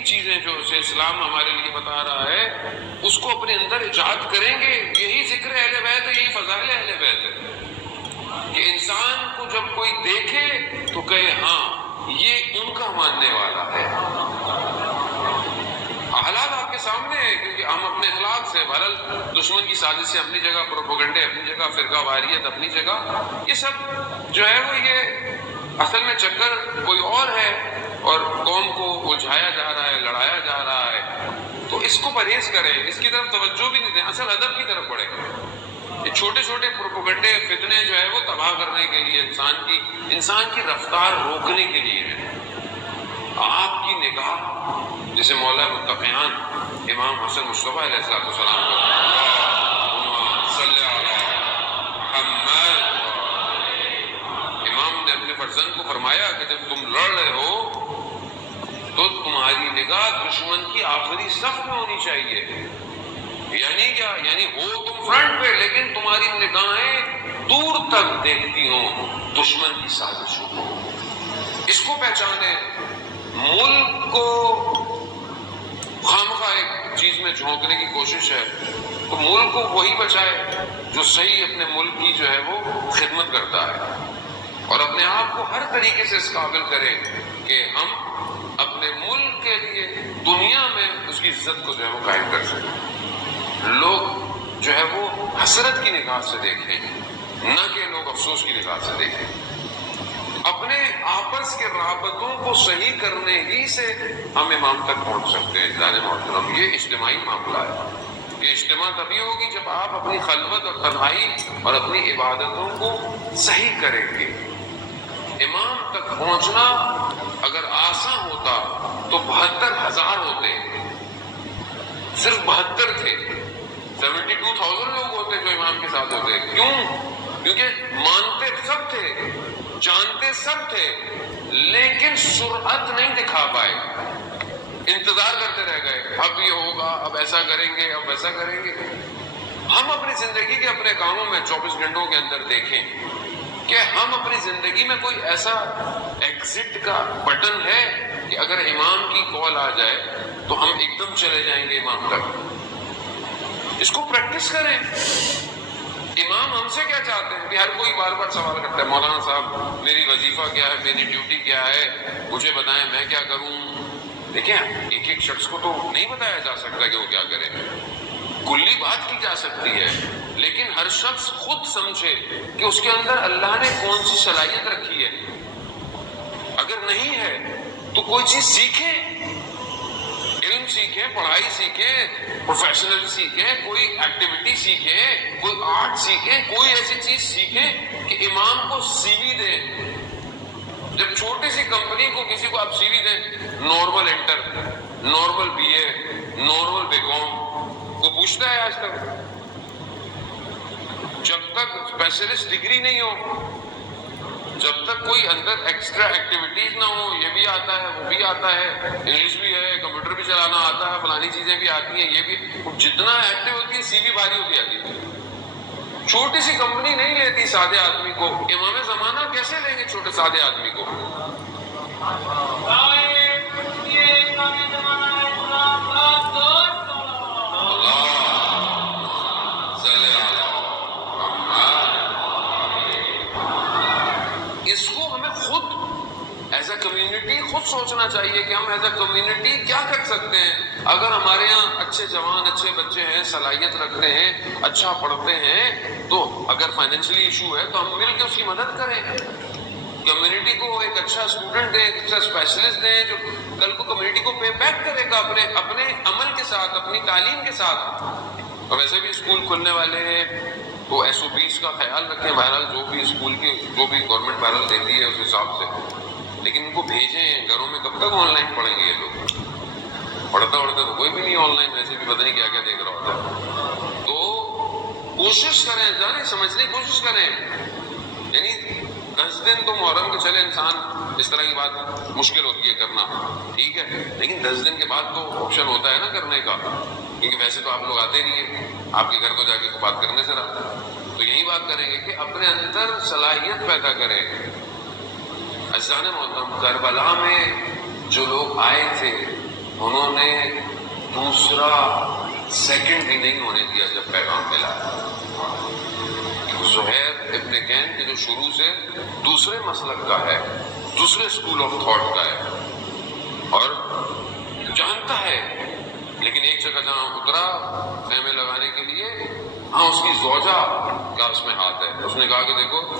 تین چیزیں جو اسلام ہمارے لیے بتا رہا ہے اس کو اپنے اندر ایجاد کریں گے، یہی ذکر اہل بیت ہے، یہی فضائل اہل بیت ہے کہ انسان کو جب کوئی دیکھے تو کہے ہاں یہ ان کا ماننے والا ہے۔ حالات آپ کے سامنے ہے کیونکہ ہم اپنے اخلاق سے بہرحال دشمن کی سازشیں اپنی جگہ، پروپیگنڈے اپنی جگہ، فرقہ واریت اپنی جگہ، یہ سب جو ہے وہ یہ اصل میں چکر کوئی اور ہے اور قوم کو الجھایا جا رہا ہے، لڑایا جا رہا ہے۔ تو اس کو پرہیز کریں، اس کی طرف توجہ بھی نہیں دیں، اصل ادب کی طرف بڑھیں۔ یہ چھوٹے چھوٹے پروپیگنڈے فتنے جو ہے وہ تباہ کرنے کے لیے، انسان کی رفتار روکنے کے لیے ہے۔ آپ کی نگاہ جسے مولا متقیان امام حسن مصطفیٰ علیہ السلام کو صلی اللہ محمد، امام نے اپنے فرزند کو فرمایا کہ جب تم لڑ رہے ہو تو تمہاری نگاہ دشمن کی آخری صف میں ہونی چاہیے۔ یعنی کیا؟ یعنی ہو تم فرنٹ پہ لیکن تمہاری نگاہیں دور تک دیکھتی ہوں دشمن کی سازشوں کو۔ اس کو پہچانے۔ ملک کو خامخواہ ایک چیز میں جھونکنے کی کوشش ہے تو ملک کو وہی بچائے جو صحیح اپنے ملک کی جو ہے وہ خدمت کرتا ہے، اور اپنے آپ کو ہر طریقے سے اس قابل کرے کہ ہم اپنے ملک کے لیے دنیا میں اس کی عزت کو جو ہے وہ قائم کر سکیں۔ لوگ جو ہے وہ حسرت کی نگاہ سے دیکھیں، نہ کہ لوگ افسوس کی نگاہ سے دیکھیں۔ اپنے آپس کے رابطوں کو صحیح کرنے ہی سے ہم امام تک پہنچ سکتے ہیں۔ جان محترم، یہ اجتماعی معاملہ ہے۔ یہ اجتماع تبھی ہوگی جب آپ اپنی خلوت اور تنہائی اور اپنی عبادتوں کو صحیح کریں گے۔ امام تک پہنچنا اگر آسان ہوتا تو 72,000 ہوتے، صرف 72 تھے، 72,000 لوگ ہوتے جو امام کے ساتھ ہوتے۔ کیوں؟ کیونکہ مانتے سب تھے، جانتے سب تھے، لیکن سرعت نہیں دکھا پائے، انتظار کرتے رہ گئے، اب یہ ہوگا، اب ایسا کریں گے، اب ویسا کریں گے۔ ہم اپنی زندگی کے اپنے کاموں میں 24 گھنٹوں کے اندر دیکھیں کہ ہم اپنی زندگی میں کوئی ایسا ایگزٹ کا بٹن ہے کہ اگر امام کی کال آ جائے تو ہم ایک دم چلے جائیں گے امام تک۔ اس کو پریکٹس کریں۔ امام ہم سے کیا چاہتے ہیں کہ ہر کوئی بار بار سوال کرتا ہے، مولانا صاحب میری وظیفہ کیا ہے، میری ڈیوٹی کیا ہے، مجھے بتائیں میں کیا کروں۔ دیکھیں ایک ایک شخص کو تو نہیں بتایا جا سکتا کہ وہ کیا کرے، کلی بات کی جا سکتی ہے، لیکن ہر شخص خود سمجھے کہ اس کے اندر اللہ نے کون سی صلاحیت رکھی ہے۔ اگر نہیں ہے تو کوئی چیز سیکھے، علم سیکھیں، پڑھائی سیکھیں، پروفیشنل سیکھیں، کوئی ایکٹیویٹی سیکھیں، کوئی آرٹ سیکھیں، کوئی ایسی چیز سیکھیں کہ امام کو سی وی دیں۔ جب چھوٹی سی کمپنی کو کسی کو آپ سی وی دیں، normal inter, normal B A, normal B com, وہ پوچھتا ہے آج تک؟ جب تک اسپیشلسٹ ڈگری نہیں ہو، جب تک کوئی اندر ایکسٹرا ایکٹیویٹیز نہ ہو، یہ بھی آتا ہے وہ بھی آتا ہے، انگلش بھی ہے، کمپیوٹر بھی چلانا آتا ہے، فلانی چیزیں بھی آتی ہیں، یہ بھی، جتنا ایکٹیو ہوتی ہے سی وی بھاری ہوتی آتی ہے۔ چھوٹی سی کمپنی نہیں لیتی سادے آدمی کو، امام زمانہ کیسے لیں گے چھوٹے سادے آدمی کو؟ اس کو ہمیں خود ایز اے کمیونٹی خود سوچنا چاہیے کہ ہم ایز اے کمیونٹی کیا کر سکتے ہیں۔ اگر ہمارے یہاں اچھے جوان، اچھے بچے ہیں، صلاحیت رکھتے ہیں، اچھا پڑھتے ہیں، تو اگر فائنینشلی ایشو ہے تو ہم مل کے اس کی مدد کریں، کمیونٹی کو ایک اچھا اسٹوڈنٹ دیں، ایک اچھا اسپیشلسٹ دیں جو کل کو کمیونٹی کو پے بیک کرے گا اپنے عمل کے ساتھ، اپنی تعلیم کے ساتھ۔ اور ویسے بھی اسکول کھلنے والے ہیں تو ایس او پیز کا خیال رکھیں، بہرحال جو بھی اسکول کی جو بھی گورنمنٹ بہرحال دیتی ہے اس حساب سے، لیکن ان کو بھیجیں۔ گھروں میں کب تک آن لائن پڑھیں گے یہ لوگ؟ پڑھتا تو کوئی بھی نہیں آن لائن، ویسے بھی پتہ نہیں کیا کیا دیکھ رہا ہوتا ہے۔ تو کوشش کریں، جانیں سمجھنے کی کوشش کریں۔ یعنی 10 دن تو محرم کے چلے، انسان اس طرح کی بات مشکل ہوتی ہے کرنا، ٹھیک ہے، لیکن 10 دن کے بعد تو آپشن ہوتا ہے نا کرنے کا، کیونکہ ویسے تو آپ لوگ آتے نہیں ہیں، آپ کے گھر تو جا کے بات کرنے سے رہتا ہے۔ تو یہی بات کریں گے کہ اپنے اندر صلاحیت پیدا کریں۔ عزیزان محترم، کربلا میں جو لوگ آئے تھے انہوں نے دوسرا سیکنڈ بھی نہیں ہونے دیا جب پیغام ملا. زہیر ابن کین کے جو شروع سے دوسرے مسلک کا ہے, دوسرے اسکول آف تھاٹ کا ہے اور جانتا ہے, لیکن ایک جگہ جہاں اترا خیمے لگانے کے لیے, ہاں اس کی زوجہ کا اس میں ہاتھ ہے. اس نے کہا کہ دیکھو